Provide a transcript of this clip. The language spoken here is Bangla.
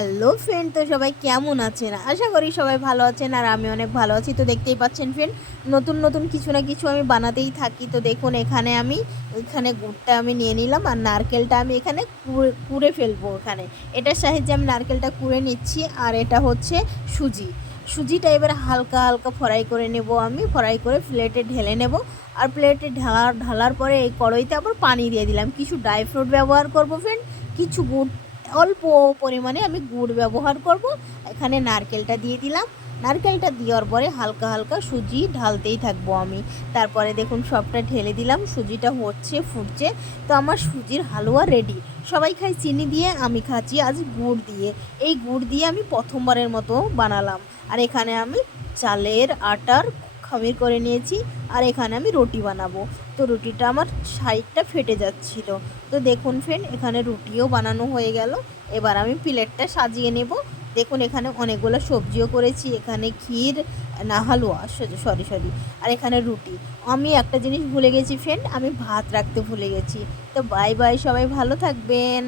হ্যালো ফ্রেন্ড, তো সবাই কেমন আছেন? আশা করি সবাই ভালো আছেন আর আমি অনেক ভালো আছি। তো দেখতেই পাচ্ছেন ফ্রেন্ড, নতুন নতুন কিছু না কিছু আমি বানাতেই থাকি। তো দেখুন এখানে গুড়টা আমি নিয়ে নিলাম আর নারকেলটা আমি এখানে কুড়ে ফেলবো। এটার সাহায্যে আমি নারকেলটা কুড়ে নিচ্ছি। আর এটা হচ্ছে সুজিটা এবার হালকা হালকা ফ্রাই করে নেব। আমি ফ্রাই করে প্লেটে ঢেলে নেব। আর প্লেটে ঢালার পরে এই কড়াইতে আবার পানি দিয়ে দিলাম। কিছু ড্রাই ফ্রুট ব্যবহার করবো ফ্রেন্ড, কিছু গুড়, অল্প পরিমাণে আমি গুড় ব্যবহার করব। এখানে নারকেলটা দিয়ে দিলাম। নারকেলটা দেওয়ার পরে হালকা হালকা সুজি ঢালতেই থাকবো আমি। তারপরে দেখুন সবটা ঢেলে দিলাম, সুজিটা ফুটছে। তো আমার সুজির হালুয়া রেডি। সবাই খায় চিনি দিয়ে, আমি খাচ্ছি আজ গুড় দিয়ে। এই গুড় দিয়ে আমি প্রথমবারের মতো বানালাম। আর এখানে আমি চালের আটার খামির করে নিয়েছি। আর এখানে আমি রুটি বানাবো। তো রুটিটা আমার সাইডটা ফেটে যাচ্ছিল। তো দেখুন ফ্রেন্ড, এখানে রুটিও বানানো হয়ে গেল। এবার আমি প্লেটটা সাজিয়ে নেব। দেখুন এখানে অনেকগুলো সবজিও করেছি। এখানে ক্ষীর, না হালুয়া, সরি। আর এখানে রুটি। আমি একটা জিনিস ভুলে গেছি ফ্রেন্ড, আমি ভাত রাখতে ভুলে গেছি। তো বাই বাই, সবাই ভালো থাকবেন।